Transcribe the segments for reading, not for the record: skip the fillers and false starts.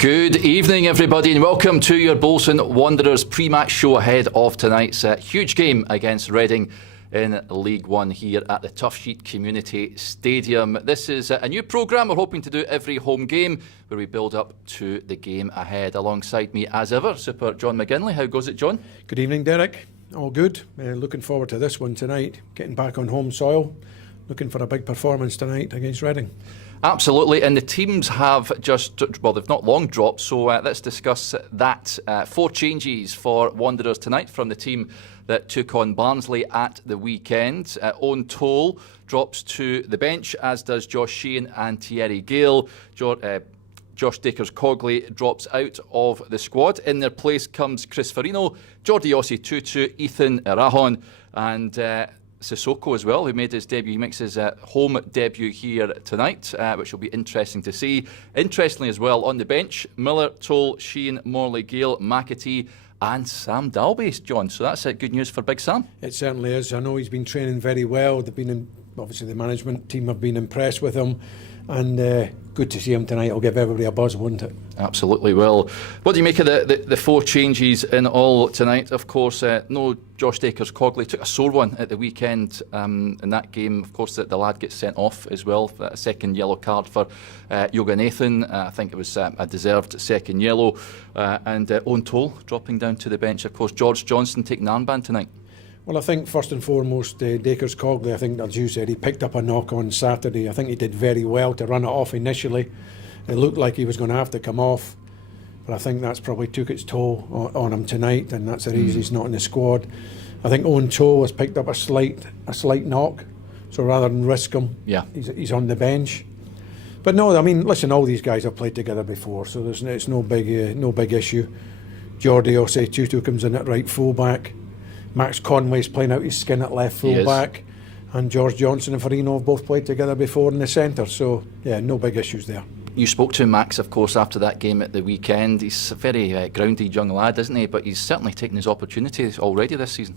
Good evening, everybody, and welcome to your Bolton Wanderers pre-match show ahead of tonight's huge game against Reading in League One here at the Tough Sheet Community Stadium. This is a new programme we're hoping to do every home game where we build up to the game ahead. Alongside me, as ever, Super John McGinley. How goes it, John? Good evening, Derek. All good. Looking forward to this one tonight. Getting back on home soil. Looking for a big performance tonight against Reading. Absolutely, and the teams have they've not long dropped, so let's discuss that. 4 changes for Wanderers tonight from the team that took on Barnsley at the weekend. Owen Toll drops to the bench, as does Josh Sheehan and Thierry Gale. Josh Dakers-Cogley drops out of the squad. In their place comes Chris Farino, Jordi Osei-Tutu, Ethan Erahon, and Sissoko as well, who made his debut. He makes his home debut here tonight, which will be interesting to see. Interestingly as well, on the bench, Miller, Toll, Sheehan, Morley, Gale, McAtee and Sam Dalby, John. So that's good news for Big Sam. It certainly is. I know he's been training very well. Obviously the management team have been impressed with him, and good to see him tonight. It'll give everybody a buzz, won't it? Absolutely will. What do you make of the 4 changes in all tonight? Of course, no Josh Dakers-Cogley. Took a sore one at the weekend in that game. Of course, the lad gets sent off as well. A second yellow card for Yoga Nathan. I think it was a deserved second yellow. And Owen Toll dropping down to the bench. Of course, George Johnson taking the armband tonight. Well, I think first and foremost, Dakers-Cogley, I think, as you said, he picked up a knock on Saturday. I think he did very well to run it off initially. It looked like he was going to have to come off, but I think that's probably took its toll on him tonight, and that's the reason he's not in the squad. I think Owen Toll has picked up a slight knock, so rather than risk him, he's on the bench. But no, I mean, listen, all these guys have played together before, so it's no big issue. Jordi Osei-Tutu comes in at right fullback. Max Conway's playing out his skin at left full-back, and George Johnson and Farino have both played together before in the centre, so yeah, no big issues there. You spoke to Max, of course, after that game at the weekend. He's a very grounded young lad, isn't he? But he's certainly taken his opportunities already this season.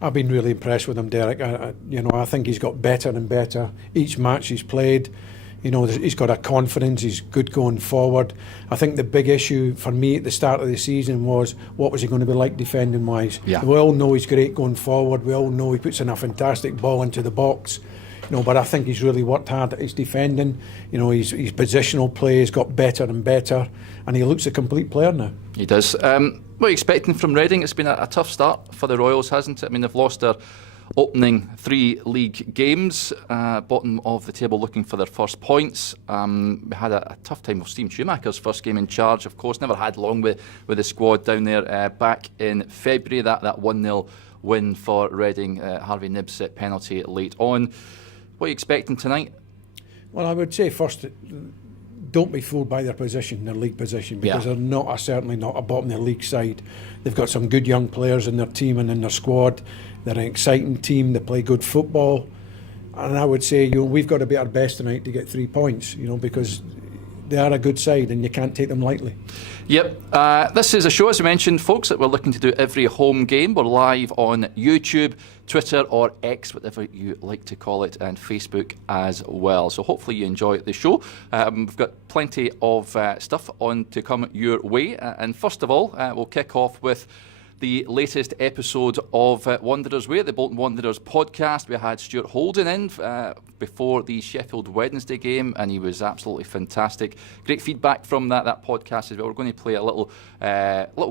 I've been really impressed with him, Derek. I think he's got better and better each match he's played. He's got a confidence, he's good going forward. I think the big issue for me at the start of the season was, what was he going to be like defending wise? Yeah. We all know he's great going forward, we all know he puts in a fantastic ball into the box, but I think he's really worked hard at his defending. His positional play has got better and better, and he looks a complete player now. He does. What are you expecting from Reading? It's been a tough start for the Royals, hasn't it? I mean, they've lost their opening 3 league games, bottom of the table looking for their first points. We had a tough time with Steve Schumacher's first game in charge, of course. Never had long with the squad down there back in February. That 1-0 win for Reading, Harvey Nibbs at penalty late on. What are you expecting tonight? Well, I would say first, don't be fooled by their league position, because they're certainly not a bottom of the league side. They've got some good young players in their team and in their squad. They're an exciting team. They play good football, and I would say we've got to be our best tonight to get 3 points. Because they are a good side, and you can't take them lightly. Yep. This is a show, as we mentioned, folks, that we're looking to do every home game. We're live on YouTube, Twitter or X, whatever you like to call it, and Facebook as well. So hopefully you enjoy the show. We've got plenty of stuff on to come your way. And first of all, we'll kick off with the latest episode of Wanderers Way, the Bolton Wanderers podcast. We had Stuart Holden in before the Sheffield Wednesday game, and he was absolutely fantastic. Great feedback from that podcast as well. We're going to play a little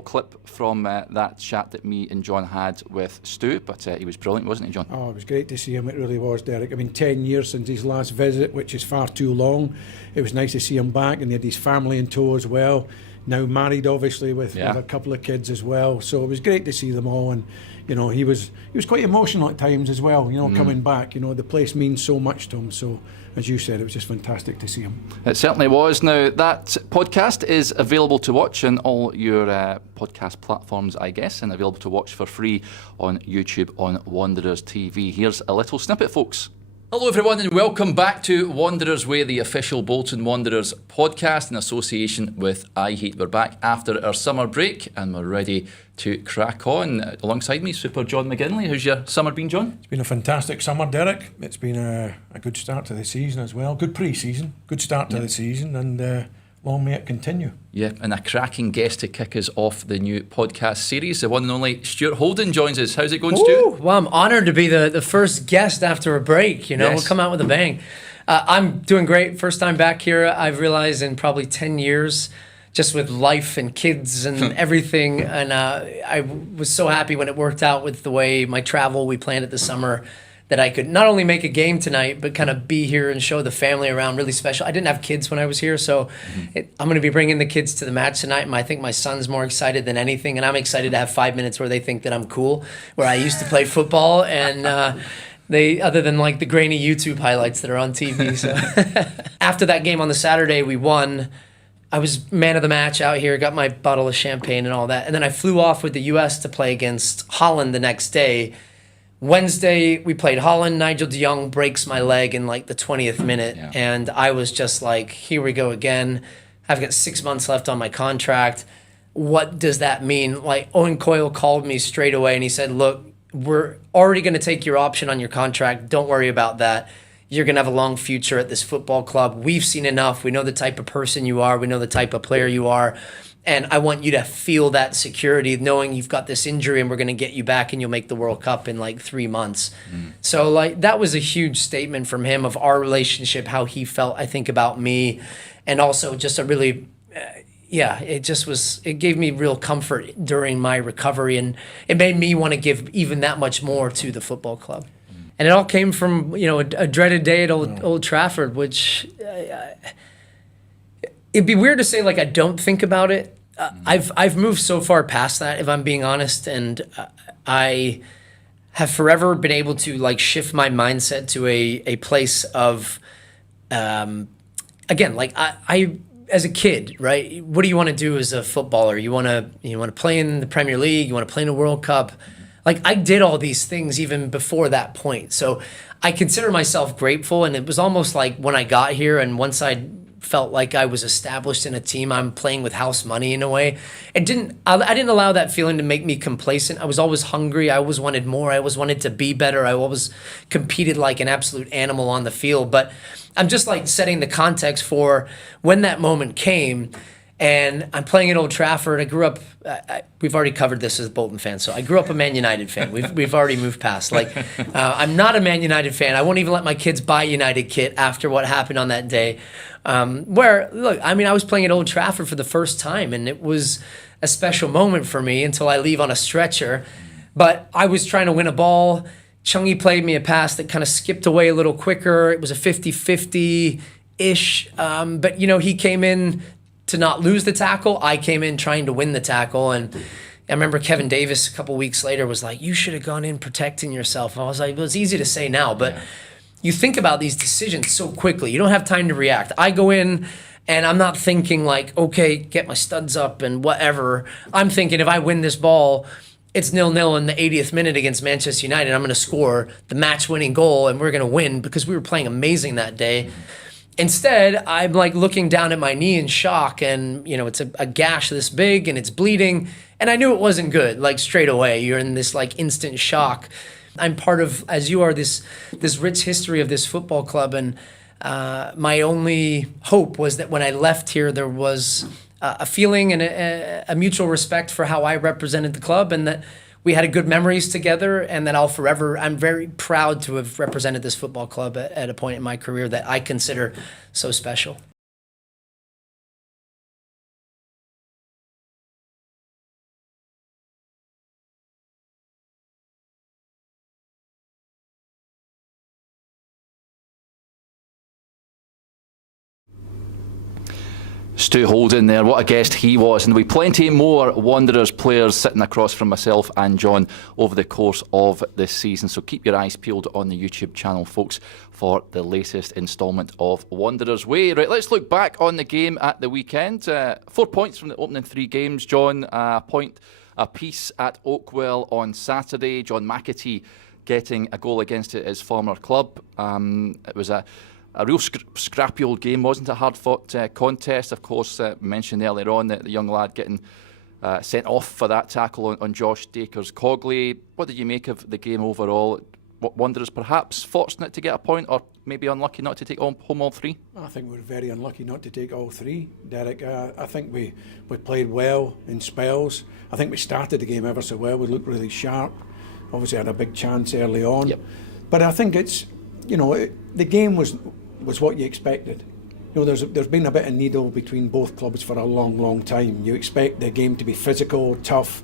clip from that chat that me and John had with Stu, but he was brilliant, wasn't he, John? Oh, it was great to see him. It really was, Derek. I mean, 10 years since his last visit, which is far too long. It was nice to see him back, and he had his family in tow as well. Now married, obviously, with a couple of kids as well. So it was great to see them all, and he was quite emotional at times as well. Coming back. The place means so much to him. So as you said, it was just fantastic to see him. It certainly was. Now that podcast is available to watch on all your podcast platforms, I guess, and available to watch for free on YouTube on Wanderers TV. Here's a little snippet, folks. Hello everyone and welcome back to Wanderers Way, the official Bolton Wanderers podcast in association with iHeat. We're back after our summer break and we're ready to crack on. Alongside me, Super John McGinley. How's your summer been, John? It's been a fantastic summer, Derek. It's been a good start to the season as well. Good pre-season, good start to the season, and long may it continue. Yeah, and a cracking guest to kick us off the new podcast series. The one and only Stuart Holden joins us. How's it going, Stuart? Well, I'm honoured to be the first guest after a break. You know, Yes. We'll come out with a bang. I'm doing great. First time back here, I've realized in probably 10 years, just with life and kids and everything. And I was so happy when it worked out with the way my travel we planned it this summer, that I could not only make a game tonight, but kind of be here and show the family around. Really special. I didn't have kids when I was here, so I'm going to be bringing the kids to the match tonight. And I think my son's more excited than anything, and I'm excited to have 5 minutes where they think that I'm cool, where I used to play football, and they, other than like the grainy YouTube highlights that are on TV. So after that game on the Saturday, we won. I was man of the match out here, got my bottle of champagne and all that, and then I flew off with the U.S. to play against Holland the next day. Wednesday, we played Holland. Nigel de Jong breaks my leg in like the 20th minute. Yeah. And I was just like, here we go again. I've got 6 months left on my contract. What does that mean? Like, Owen Coyle called me straight away and he said, look, we're already going to take your option on your contract. Don't worry about that. You're going to have a long future at this football club. We've seen enough. We know the type of person you are. We know the type of player you are. And I want you to feel that security, knowing you've got this injury and we're going to get you back and you'll make the World Cup in like 3 months. So like that was a huge statement from him of our relationship, how he felt, I think, about me. And also just a really, it gave me real comfort during my recovery. And it made me want to give even that much more to the football club. And it all came from, a dreaded day at Old Trafford, which... it'd be weird to say like I don't think about it. I've moved so far past that, if I'm being honest, and I have forever been able to like shift my mindset to a place of, again, like I as a kid, right? What do you want to do as a footballer? You want to play in the Premier League. You want to play in a World Cup. Like I did all these things even before that point. So I consider myself grateful, and it was almost like when I got here and once I felt like I was established in a team, I'm playing with house money in a way. I didn't allow that feeling to make me complacent. I was always hungry. I always wanted more. I always wanted to be better. I always competed like an absolute animal on the field. But I'm just like setting the context for when that moment came. And I'm playing at Old Trafford. I grew up, we've already covered this as a Bolton fan, so I grew up a Man United fan. We've already moved past. I'm not a Man United fan. I won't even let my kids buy United kit after what happened on that day. I was playing at Old Trafford for the first time, and it was a special moment for me until I leave on a stretcher. But I was trying to win a ball. Chungy played me a pass that kind of skipped away a little quicker. It was a 50-50-ish. But he came in to not lose the tackle. I came in trying to win the tackle. And I remember Kevin Davis a couple weeks later was like, you should have gone in protecting yourself. And I was like, well, it's easy to say now, but you think about these decisions so quickly. You don't have time to react. I go in and I'm not thinking like, okay, get my studs up and whatever. I'm thinking if I win this ball, it's 0-0 in the 80th minute against Manchester United. I'm going to score the match-winning goal and we're going to win because we were playing amazing that day. Instead, I'm like looking down at my knee in shock, and it's a gash this big and it's bleeding, and I knew it wasn't good. Like straight away, you're in this like instant shock. I'm part of, as you are, this rich history of this football club, and my only hope was that when I left here, there was a feeling and a mutual respect for how I represented the club, and that we had good memories together, and that I'm very proud to have represented this football club at a point in my career that I consider so special. Stuart Holden there, what a guest he was. And there'll be plenty more Wanderers players sitting across from myself and John over the course of this season. So keep your eyes peeled on the YouTube channel, folks, for the latest instalment of Wanderers Way. Right, let's look back on the game at the weekend. 4 points from the opening 3 games, John. A point apiece at Oakwell on Saturday. John McAtee getting a goal against his former club. It was a real scrappy old game, wasn't it? A hard-fought contest. Of course, mentioned earlier on that the young lad getting sent off for that tackle on Josh Dacres-Cogley. What did you make of the game overall? Wanderers perhaps fortunate to get a point, or maybe unlucky not to take home all 3? I think we're very unlucky not to take all 3, Derek. I think we played well in spells. I think we started the game ever so well. We looked really sharp. Obviously had a big chance early on. Yep. But I think it's, the game was what you expected. There's been a bit of needle between both clubs for a long, long time. You expect the game to be physical, tough,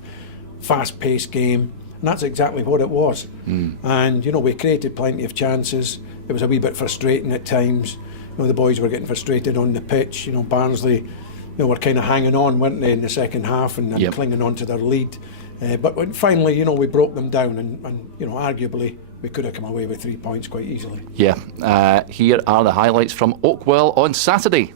fast-paced game, and that's exactly what it was. And we created plenty of chances. It was a wee bit frustrating at times. The boys were getting frustrated on the pitch. Barnsley, were kind of hanging on, weren't they, in the second half and clinging on to their lead. But when finally, we broke them down, and arguably we could have come away with 3 points quite easily. Yeah, here are the highlights from Oakwell on Saturday.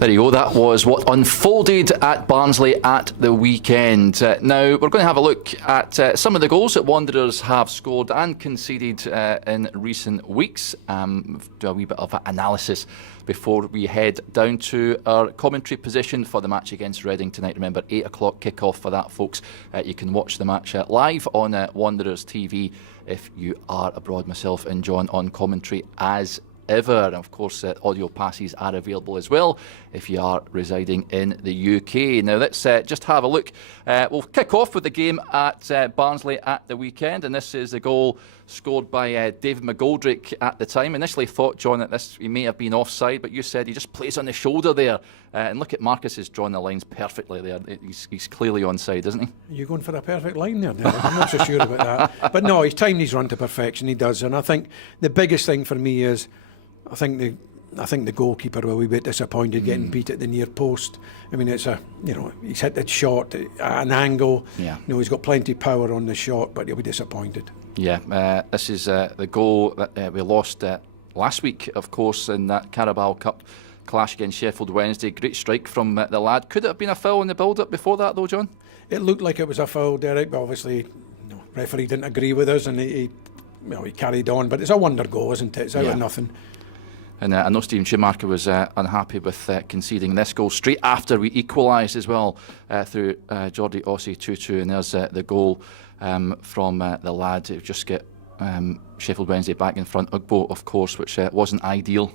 There you go, that was what unfolded at Barnsley at the weekend. Now, we're going to have a look at some of the goals that Wanderers have scored and conceded in recent weeks. Do a wee bit of analysis before we head down to our commentary position for the match against Reading tonight. Remember, 8 o'clock kick-off for that, folks. You can watch the match live on Wanderers TV if you are abroad. Myself and John on commentary as ever. And of course, audio passes are available as well if you are residing in the UK. Now, let's just have a look. We'll kick off with the game at Barnsley at the weekend, and this is the goal scored by David McGoldrick at the time. Initially thought, John, that he may have been offside, but you said he just plays on the shoulder there. And look at Marcus has drawn the lines perfectly there. He's clearly onside, isn't he? Are you going for a perfect line there, Derek? I'm not so sure about that. But no, he's timed his run to perfection, he does. And I think the biggest thing for me is I think the goalkeeper will be a bit disappointed getting beat at the near post. I mean, it's he's hit that shot at an angle. Yeah. He's got plenty of power on the shot, but he'll be disappointed. Yeah, this is the goal that we lost last week, of course, in that Carabao Cup clash against Sheffield Wednesday. Great strike from the lad. Could it have been a foul in the build-up before that, though, John? It looked like it was a foul, Derek, but obviously referee didn't agree with us, and he carried on. But it's a wonder goal, isn't it? It's out of nothing. And I know Steven Schumacher was unhappy with conceding this goal straight after we equalised as well through Jordi Osei 2-2. And there's the goal from the lad who just get Sheffield Wednesday back in front. Ugbo, of course, which wasn't ideal.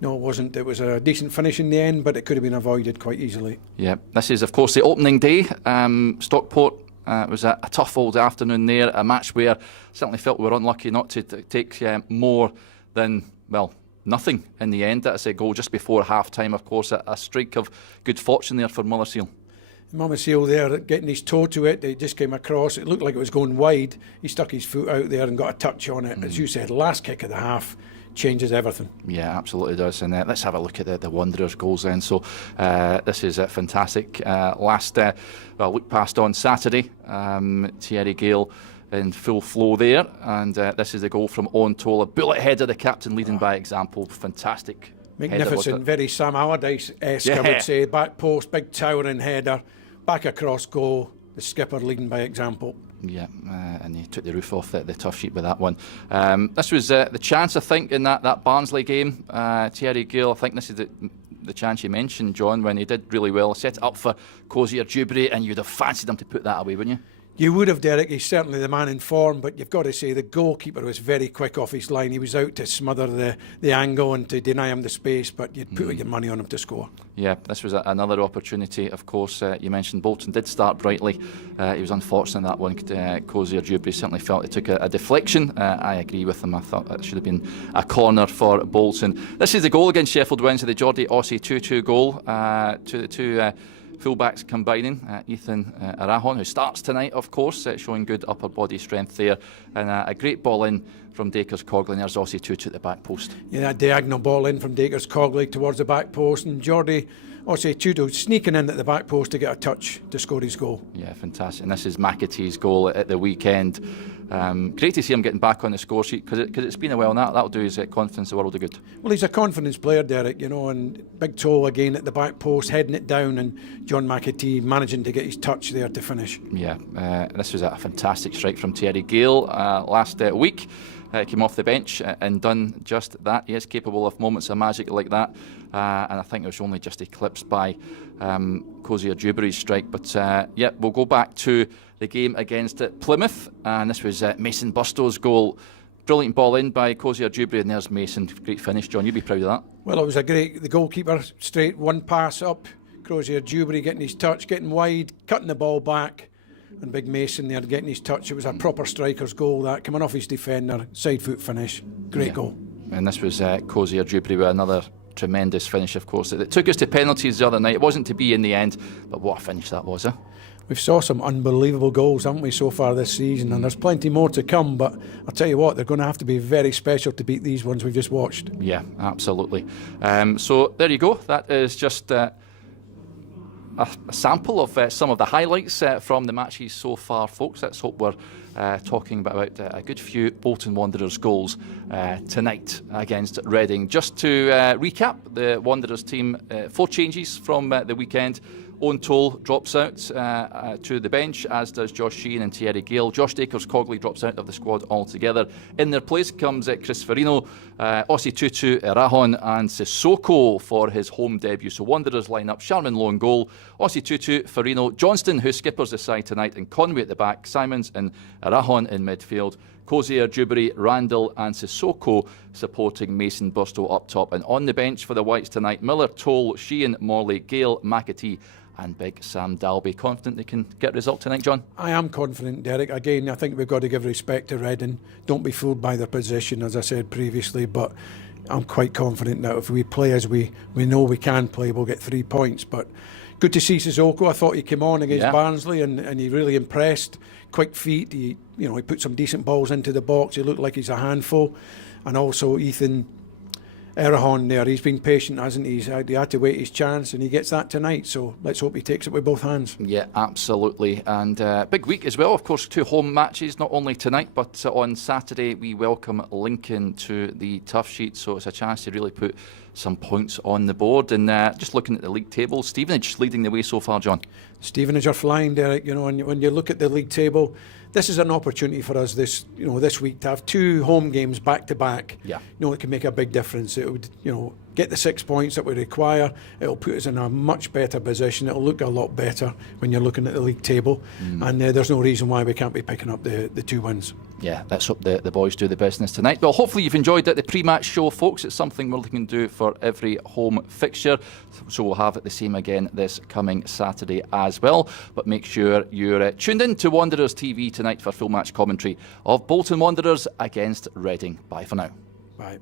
No, it wasn't. It was a decent finish in the end, but it could have been avoided quite easily. Yeah, this is, of course, the opening day. Stockport, it was a tough old afternoon there, a match where certainly felt we were unlucky not to take more than, well, nothing in the end. That's a goal just before half-time, of course, a streak of good fortune there for Motherseal. Motherseal there, getting his toe to it, it just came across. It looked like it was going wide. He stuck his foot out there and got a touch on it. As you said, last kick of the half changes everything. Yeah, absolutely does. And let's have a look at the Wanderers' goals then. So this is fantastic. Look past on Saturday, Thierry Gale in full flow there, and this is a goal from Owen Toll, a bullet header, the captain leading by example. Fantastic. Magnificent, very Sam Allardyce-esque, I would say. Back post, big towering header, back across goal, the skipper leading by example. Yeah, and he took the roof off the tough sheet with that one. This was the chance, I think, in that Barnsley game. Thierry Gale, I think this is the chance you mentioned, John, when he did really well. Set it up for Cozier Dewberry, and you'd have fancied him to put that away, wouldn't you? You would have, Derek. He's certainly the man in form, but you've got to say the goalkeeper was very quick off his line. He was out to smother the angle and to deny him the space, but you'd put your money on him to score. Yeah, this was another opportunity. Of course, you mentioned Bolton did start brightly. He was unfortunate in that one. Cozier Dewberry certainly felt it took a deflection. I agree with him. I thought it should have been a corner for Bolton. This is the goal against Sheffield Wednesday, the Jordi Osei 2-2 goal to the two fullbacks combining. Ethan Arahon, who starts tonight, of course, showing good upper body strength there, and a great ball in from Dacres Cogley, and there's Osei 2 to the back post. Yeah, that diagonal ball in from Dacres Cogley towards the back post, and Jordi Osei 2 sneaking in at the back post to get a touch to score his goal. Yeah, fantastic. And this is McAtee's goal at the weekend. Great to see him getting back on the score sheet, because it's been a while, and that'll do his confidence a world of good. Well, he's a confidence player, Derek, and big toe again at the back post, heading it down, and John McAtee managing to get his touch there to finish. Yeah, this was a fantastic strike from Thierry Gale last week. Came off the bench and done just that. He is capable of moments of magic like that, and I think it was only just eclipsed by Cozier Dewberry's strike. But we'll go back to the game against Plymouth, and this was Mason Bustow's goal. Brilliant ball in by Cozier Dewberry, and there's Mason. Great finish, John. You'd be proud of that. Well, it was the goalkeeper straight one pass up. Cozier Dewberry getting his touch, getting wide, cutting the ball back. And big Mason there getting his touch. It was a proper striker's goal, that coming off his defender, side foot finish. Great goal. And this was Cozier Dewberry with another tremendous finish, of course. It took us to penalties the other night. It wasn't to be in the end, but what a finish that was, We've saw some unbelievable goals, haven't we, so far this season, and there's plenty more to come, but I'll tell you what, they're going to have to be very special to beat these ones we've just watched. Yeah, absolutely. So there you go. That is just a sample of some of the highlights from the matches so far, folks. Let's hope we're talking about a good few Bolton Wanderers goals tonight against Reading. Just to recap, the Wanderers team, 4 changes from the weekend. Owen Toll drops out to the bench, as does Josh Sheehan and Thierry Gale. Josh Dacres Cogley drops out of the squad altogether. In their place comes Chris Farino, Osei 2 Arahon and Sissoko for his home debut. So Wanderers line up: Sharman Lowe in goal, Osei 2 Farino, Johnston, who skippers the side tonight, and Conway at the back, Simons and Arahon in midfield. Cozier, Dewberry, Randall and Sissoko supporting Mason Bustow up top. And on the bench for the Whites tonight, Miller, Toll, Sheehan, Morley, Gale, McAtee and big Sam Dalby. Confident they can get a result tonight, John? I am confident, Derek. Again, I think we've got to give respect to Reading. Don't be fooled by their position, as I said previously, but I'm quite confident that if we play as we know we can play, we'll get 3 points. But good to see Sissoko. I thought he came on against Barnsley and he really impressed. Quick feet. He put some decent balls into the box. He looked like he's a handful. And also Ethan Arahon there, he's been patient, hasn't he? He had to wait his chance, and he gets that tonight, so let's hope he takes it with both hands. Yeah, absolutely. And big week as well, of course, 2 home matches, not only tonight, but on Saturday we welcome Lincoln to the tough sheet, so it's a chance to really put some points on the board. And just looking at the league table, Stevenage leading the way so far, John. Stevenage are flying, Derek. When you look at the league table, this is an opportunity for us this week to have 2 home games back to back. Yeah. It can make a big difference. It would, get the 6 points that we require. It'll put us in a much better position. It'll look a lot better when you're looking at the league table. And there's no reason why we can't be picking up the 2 wins. Yeah, let's hope the boys do the business tonight. Well, hopefully you've enjoyed the pre-match show, folks. It's something we're looking to do for every home fixture. So we'll have it the same again this coming Saturday as well. But make sure you're tuned in to Wanderers TV tonight for full match commentary of Bolton Wanderers against Reading. Bye for now. Bye.